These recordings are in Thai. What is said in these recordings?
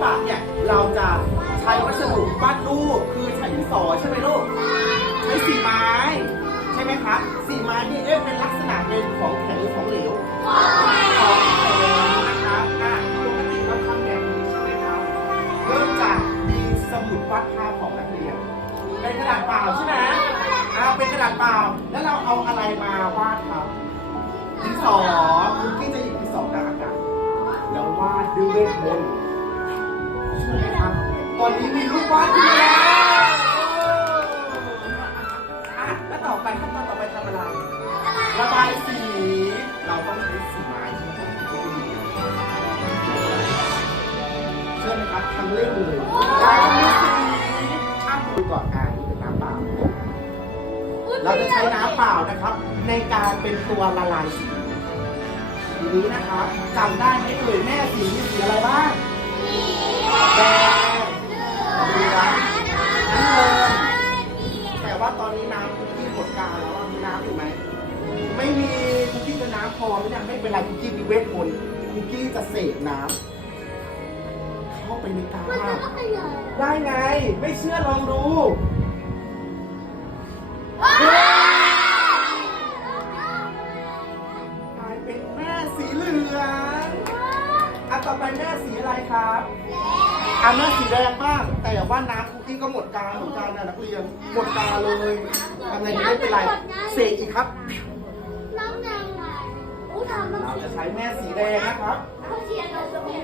เราจะใช้วัสดุปั้นรูปคือใช้ดินสอใช่ไหมลูกใช้สีไม้ใช่ไหมครับสีไม้นี่เอ๊ะเป็นลักษณะเป็นของแข็งหรือของเหลวของแข็งนะครับอะปกติเราทำแบบนี้ใช่ไหมครับเริ่มจากมีสมุดวาดภาพของนักเรียนเป็นกระดาษเปล่าใช่ไหมอ่าเป็นกระดาษเปล่าแล้วเราเอาอะไรมาวาดครับดินสอคุณพี่จะหยิบดินสอกลางอากาศแล้ววาดด้วยเวทมนต์ใช่ไหม ครับตอนนี้มีรูปวาดขึ้นมาแล้วอะแล้วต่อไปขั้นตอนต่อไปทำอะไร ระบายสี เราต้องใช้สีไม้ใช่ไหมครับเชื่อไหมครับทั้งเล่มเลยได้มีสีอะดูก่อนอ่านี่เป็นน้ำเปล่า เราจะใช้น้ำเปล่านะครับ ในการเป็นตัวละลายสีทีนี้นะครับจำได้ไหมเอ่ยแม่สีมีสีอะไรบ้าง แดงเหลืองน้ำเงินแต่ว่าตอนนี้น้ำคุกกี้หมดกาลแล้วอะมีน้ำอยู่ไหม ไม่มีคุกกี้จะน้ำพอหรือยังไม่เป็นไรคุกกี้มีเวทมนต์คุกกี้จะเสกน้ำเข้าไปในกา ได้ไง ไม่เชื่อลองดู อะแม่สีแดงบ้าง แต่ว่าน้ำคุกกี้ก็หมดกาเหมือนกันนะนักเรียน หมดกาเลยทำไงดีไม่เป็นไร เสกอีกครับ น้ำแดงไหลอู้ทำมันเราจะใช้แม่สีแดงนะครับ เขาเชียร์เราจะเปลี่ยน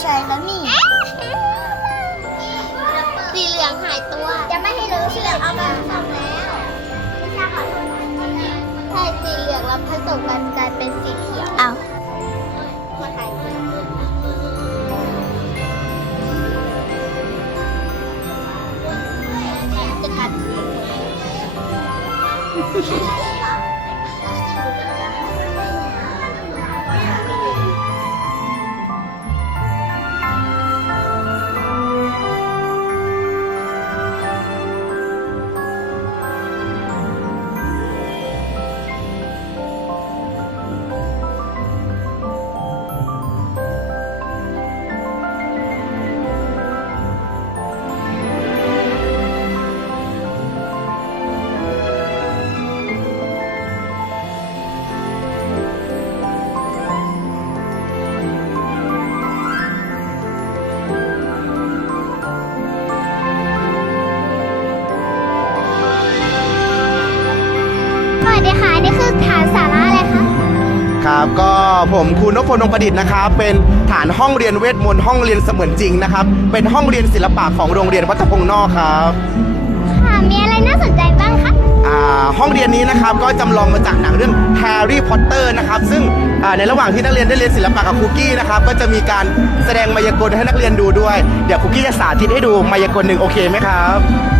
ใช้แล้วนี่ สีเหลืองหายตัว จะไม่ให้รู้สีเหลืองเอามาทำแล้วไม่ใช่ขอโทษใช่สีเหลืองแล้วผสมกันกลายเป็นสีเขียวเอามาถ่ายจะกัด ก็ผมครูนพพลองค์ประดิษฐ์นะครับ เป็นฐานห้องเรียนเวทมนต์ห้องเรียนเสมือนจริงนะครับ เป็นห้องเรียนศิลปะของโรงเรียนวัดตะพงนอกครับค่ะมีอะไรน่าสนใจบ้างคะอ่าห้องเรียนนี้นะครับก็จำลองมาจากหนังเรื่องแฮร์รี่พอตเตอร์นะครับ ซึ่งอ่าในระหว่างที่นักเรียนได้เรียนศิลปะกับคุกกี้นะครับ ก็จะมีการแสดงมายากลให้นักเรียนดูด้วย เดี๋ยวคุกกี้จะสาธิตให้ดูมายากลหนึ่งโอเคไหมครับโอเคนะครับ